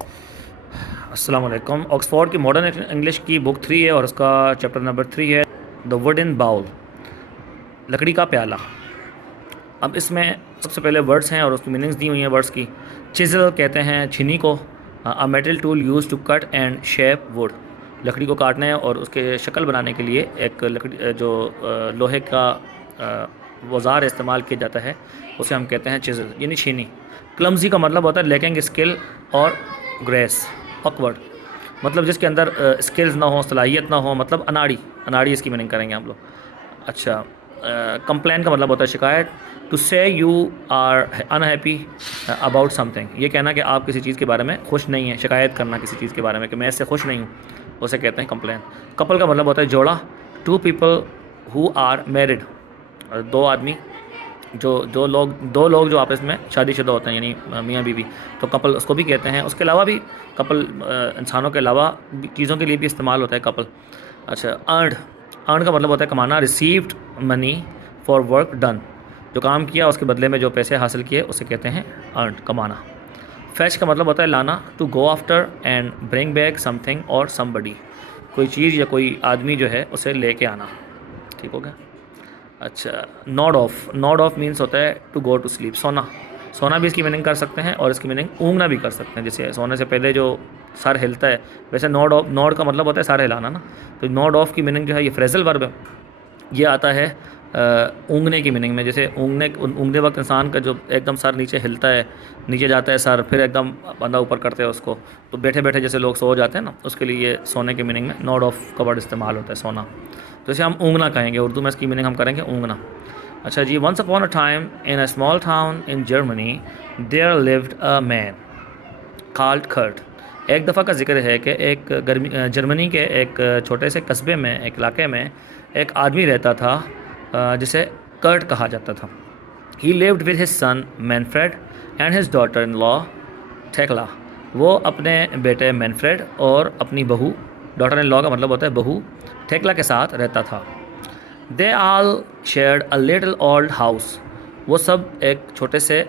السلام علیکم۔ آکسفورڈ کی ماڈرن انگلش کی بک 3 ہے اور اس کا چیپٹر نمبر 3 ہے دا ووڈن باؤل، لکڑی کا پیالہ۔ اب اس میں سب سے پہلے ورڈز ہیں اور اس کی میننگز دی ہوئی ہیں ورڈز کی۔ چیزل کہتے ہیں چھنی کو، a metal tool use to cut and shape wood, لکڑی کو کاٹنے اور اس کے شکل بنانے کے لیے ایک لکڑی جو لوہے کا اوزار استعمال کیا جاتا ہے اسے ہم کہتے ہیں چیزل یعنی چھینی۔ کلمزی کا مطلب ہوتا ہے لیکنگ اسکل اور گریس۔ آکورڈ مطلب جس کے اندر اسکلز نہ ہوں، صلاحیت نہ ہو، مطلب اناڑی اس کی میننگ کریں گے ہم لوگ۔ اچھا، کمپلین کا مطلب ہوتا ہے شکایت۔ ٹو سے you are unhappy about something, یہ کہنا کہ آپ کسی چیز کے بارے میں خوش نہیں ہیں، شکایت کرنا کسی چیز کے بارے میں کہ میں اس سے خوش نہیں ہوں، اسے کہتے ہیں کمپلین۔ کپل کا مطلب ہوتا ہے جوڑا۔ Two people who are married, دو آدمی دو لوگ جو آپس میں شادی شدہ ہوتے ہیں یعنی میاں بیوی، تو کپل اس کو بھی کہتے ہیں۔ اس کے علاوہ بھی کپل انسانوں کے علاوہ چیزوں کے لیے بھی استعمال ہوتا ہے کپل۔ اچھا، ارنڈ کا مطلب ہوتا ہے کمانا۔ Received money for work done, جو کام کیا اس کے بدلے میں جو پیسے حاصل کیے اسے کہتے ہیں ارنڈ، کمانا۔ فیچ کا مطلب ہوتا ہے لانا۔ To go after and bring back something اور سم بڈی، کوئی چیز یا کوئی آدمی جو ہے اسے لے کے آنا، ٹھیک ہو گیا۔ اچھا، نوڈ آف مینس ہوتا ہے ٹو گو ٹو سلیپ، سونا بھی اس کی میننگ کر سکتے ہیں اور اس کی میننگ اونگنا بھی کر سکتے ہیں، جیسے سونے سے پہلے جو سر ہلتا ہے، ویسے نوڈ کا مطلب ہوتا ہے سر ہلانا نا، تو نوڈ آف کی میننگ جو ہے یہ فریزل ورب ہے، یہ آتا ہے اونگنے کی میننگ میں۔ جیسے اونگنے وقت انسان کا جو ایک دم سر نیچے ہلتا ہے، نیچے جاتا ہے سر، پھر ایک دم بندہ اوپر کرتے ہیں اس کو، تو بیٹھے بیٹھے جیسے لوگ سو جاتے ہیں نا، اس کے لیے یہ سونے کی میننگ میں نوڈ آف کا ورڈ استعمال ہوتا ہے، سونا۔ تو اسے ہم اونگنا کہیں گے، اردو میں اس کی میننگ ہم کریں گے اونگنا۔ اچھا جی، once upon a time in a small town in Germany there lived a man called Kurt, ایک دفعہ کا ذکر ہے کہ ایک جرمنی کے ایک چھوٹے سے قصبے میں، ایک علاقے میں ایک آدمی رہتا تھا جسے کرٹ کہا جاتا تھا۔ He lived with his son Manfred and his daughter in law Thekla, وہ اپنے بیٹے مینفریڈ اور اپنی بہو، ڈاٹر ان لا کا مطلب ہوتا ہے بہو، تھیکلا کے ساتھ رہتا تھا۔ They all shared a little old house, وہ سب ایک چھوٹے سے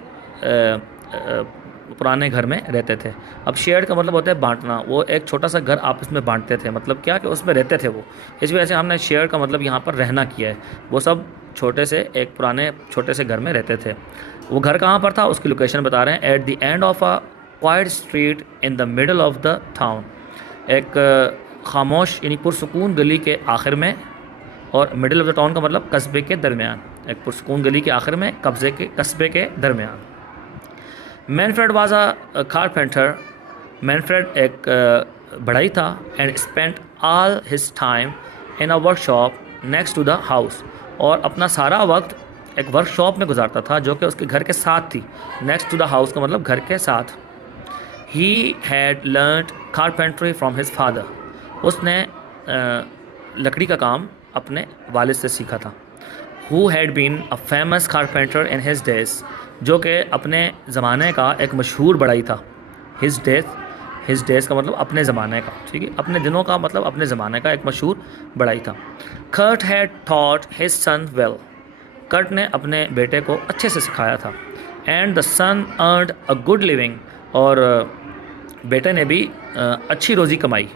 پرانے گھر میں رہتے تھے۔ اب شیئرڈ کا مطلب ہوتا ہے بانٹنا، وہ ایک چھوٹا سا گھر آپس میں بانٹتے تھے، مطلب کیا کہ اس میں رہتے تھے وہ، اس وجہ سے ہم نے شیئر کا مطلب یہاں پر رہنا کیا ہے۔ وہ سب ایک پرانے چھوٹے سے گھر میں رہتے تھے۔ وہ گھر کہاں پر تھا اس کی لوکیشن بتا رہے ہیں، at the end of a quiet street in the middle of the town, ایک خاموش یعنی پرسکون گلی کے آخر میں، اور مڈل آف دا ٹاؤن کا مطلب قصبے کے درمیان، ایک پرسکون گلی کے آخر میں قصبے کے درمیان۔ مینفریڈ واز اے کارپینٹر، مینفریڈ ایک بڑھئی تھا، and spent all his time in a workshop next to the house, اور اپنا سارا وقت ایک ورک شاپ میں گزارتا تھا جو کہ اس کے گھر کے ساتھ تھی۔ نیکسٹ ٹو دا ہاؤس کا مطلب گھر کے ساتھ۔ He had learned carpentry from his father, اس نے لکڑی کا کام اپنے والد سے سیکھا تھا۔ He had been a famous carpenter in his days, جو کہ اپنے زمانے کا ایک مشہور بڑھئی تھا۔ ہز ڈیز کا مطلب اپنے زمانے کا، ٹھیک ہے، اپنے دنوں کا مطلب اپنے زمانے کا ایک مشہور بڑھئی تھا۔ Kurt had taught his son well, Kurt نے اپنے بیٹے کو اچھے سے سکھایا تھا۔ And the son earned a good living, اور بیٹے نے بھی اچھی روزی کمائی۔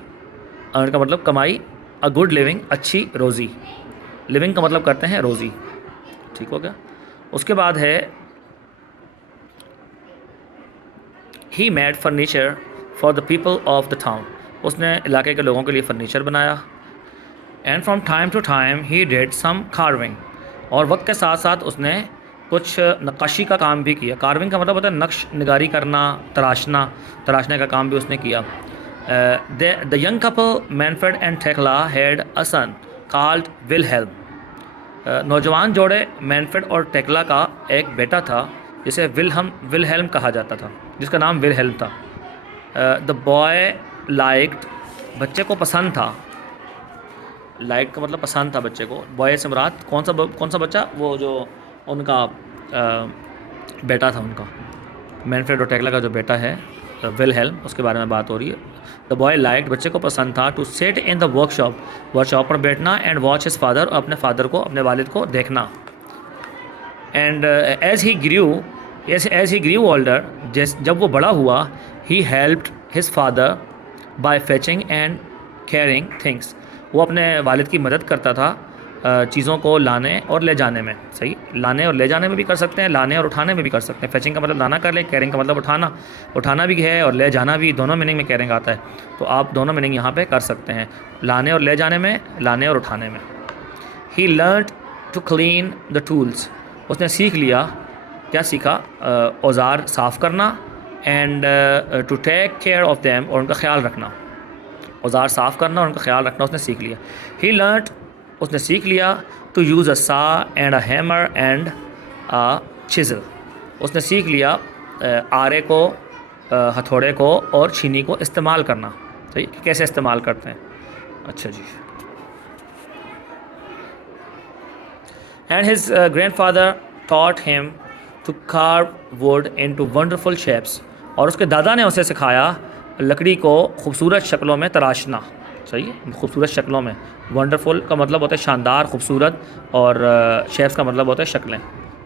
ارن کا مطلب کمائی، اے گڈ لیونگ اچھی روزی، لیونگ کا مطلب کرتے ہیں روزی، ٹھیک ہو گیا۔ اس کے بعد ہے he made furniture for the people of the town, اس نے علاقے کے لوگوں کے لیے فرنیچر بنایا۔ And from time to time he did some carving, اور وقت کے ساتھ ساتھ اس نے کچھ نقاشی کا کام بھی کیا۔ کارونگ کا مطلب ہوتا ہے نقش نگاری کرنا، تراشنے کا کام بھی اس نے کیا۔ The young couple Manfred and Thekla had a son called Wilhelm, نوجوان جوڑے مینفریڈ اور ٹیکلا کا ایک بیٹا تھا جسے ولہیلم کہا جاتا تھا، جس کا نام ولہیلم تھا۔ دا بوائے لائکڈ، بچے کو پسند تھا، لائک کا مطلب پسند تھا بچے کو۔ بوائے سے مراد کون سا بچہ؟ وہ جو ان کا بیٹا تھا، ان کا مینفریڈ اور ٹیکلا کا جو بیٹا ہے ولہیلم، اس کے بارے میں بات ہو رہی ہے۔ دا بوائے لائکڈ، بچے کو پسند تھا، to sit in the workshop پر بیٹھنا، اینڈ واچ ہز فادر، اور اپنے فادر کو، اپنے والد کو دیکھنا۔ And as he grew as he grew older, جب وہ بڑا ہوا، he helped his father by fetching and carrying things, وہ اپنے والد کی مدد کرتا تھا چیزوں کو لانے اور لے جانے میں. صحیح، لانے اور لے جانے میں بھی کر سکتے ہیں، لانے اور اٹھانے میں بھی کر سکتے ہیں. فیچنگ کا مطلب لانا کر لیں، کیئرنگ کا مطلب اٹھانا بھی ہے اور لے جانا بھی، دونوں میننگ میں کیئرنگ آتا ہے. تو آپ دونوں میننگ یہاں پہ کر سکتے ہیں، لانے اور لے جانے میں، لانے اور اٹھانے میں. He learned to clean the tools, اس نے سیکھ لیا، کیا سیکھا؟ اوزار صاف کرنا. And to take care of them, اور ان کا خیال رکھنا. اوزار صاف کرنا اور ان کا خیال رکھنا اس نے سیکھ لیا. ہی لرنڈ، اس نے سیکھ لیا، ٹو یوز اے سا اینڈ اے ہیمر اینڈ اے چزل، اس نے سیکھ لیا آرے کو، ہتھوڑے کو اور چھینی کو استعمال کرنا. صحیح، کیسے استعمال کرتے ہیں. اچھا جی. And his grandfather taught him to carve wood into wonderful shapes, اور اس کے دادا نے اسے سکھایا لکڑی کو خوبصورت شکلوں میں تراشنا. صحیح ہے، خوبصورت شکلوں میں. ونڈرفل کا مطلب ہوتا ہے شاندار، خوبصورت، اور شیپس کا مطلب ہوتا ہے شکلیں.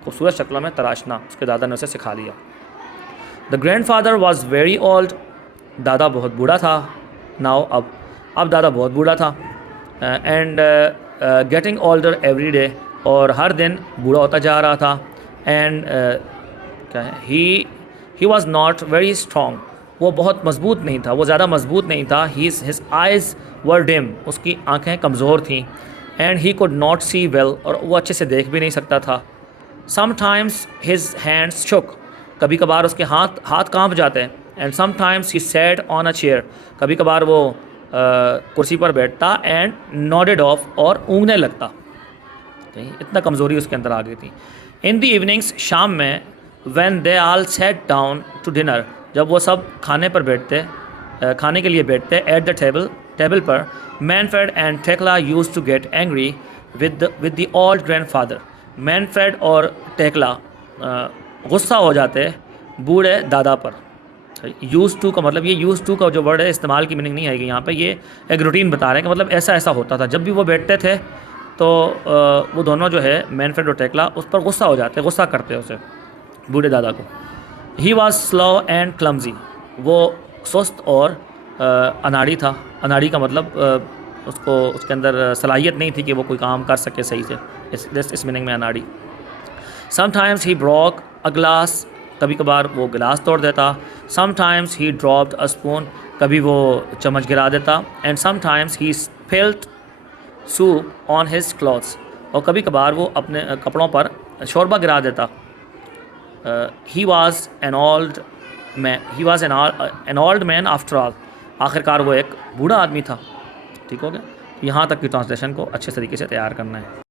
خوبصورت شکلوں میں تراشنا اس کے دادا نے اسے سکھا لیا. The grandfather was very old, دادا بہت بوڑھا تھا. ناؤ، اب دادا بہت بوڑھا تھا. And getting older every day, اور ہر دن بوڑھا ہوتا جا رہا تھا. اینڈ کیا ہے، he was not very strong, وہ بہت مضبوط نہیں تھا، وہ زیادہ مضبوط نہیں تھا. ہز آئیز ور ڈم، اس کی آنکھیں کمزور تھیں. And he could not see well, اور وہ اچھے سے دیکھ بھی نہیں سکتا تھا. سم ٹائمس ہز ہینڈس شک، کبھی کبھار اس کے ہاتھ کانپ جاتے ہیں. And sometimes he sat on a chair, کبھی کبھار وہ کرسی پر بیٹھتا. اینڈ نوڈڈ آف، اور اونگنے لگتا. اتنا کمزوری اس کے اندر آ گئی تھی. ان دی ایوننگس، شام میں، when they all sat down to dinner, جب وہ سب کھانے کے لیے بیٹھتے، ایٹ دا ٹیبل پر، Manfred and Thekla use to get angry with the old grandfather. Manfred اور ٹیکلا غصہ ہو جاتے بوڑھے دادا پر. یوز ٹو کا مطلب، یہ یوز ٹو کا جو ورڈ ہے استعمال کی میننگ نہیں آئے گی یہاں پہ، یہ ایک روٹین بتا رہے ہیں کہ مطلب ایسا ہوتا تھا. جب بھی وہ بیٹھتے تھے تو وہ دونوں جو ہے مینفریڈ اور ٹیکلا اس پر غصہ ہو جاتے، غصہ کرتے اسے، بوڑھے دادا کو. ہی واز سلو اینڈ کلمزی، وہ سست اور اناڑی تھا. اناڑی کا مطلب اس کے اندر صلاحیت نہیں تھی کہ وہ کوئی کام کر سکے صحیح سے، اس میننگ میں اناڑی. Sometimes he broke a glass, کبھی کبھار وہ گلاس توڑ دیتا. Sometimes he dropped a spoon, کبھی وہ چمچ گرا دیتا. And sometimes he spilled soup on his clothes, اور کبھی کبھار وہ اپنے کپڑوں پر شوربہ گرا دیتا. He was an old man after all, آخر کار وہ ایک بوڑھا آدمی تھا. ٹھیک ہو گیا. یہاں تک کی ٹرانسلیشن کو اچھے طریقے سے تیار کرنا ہے.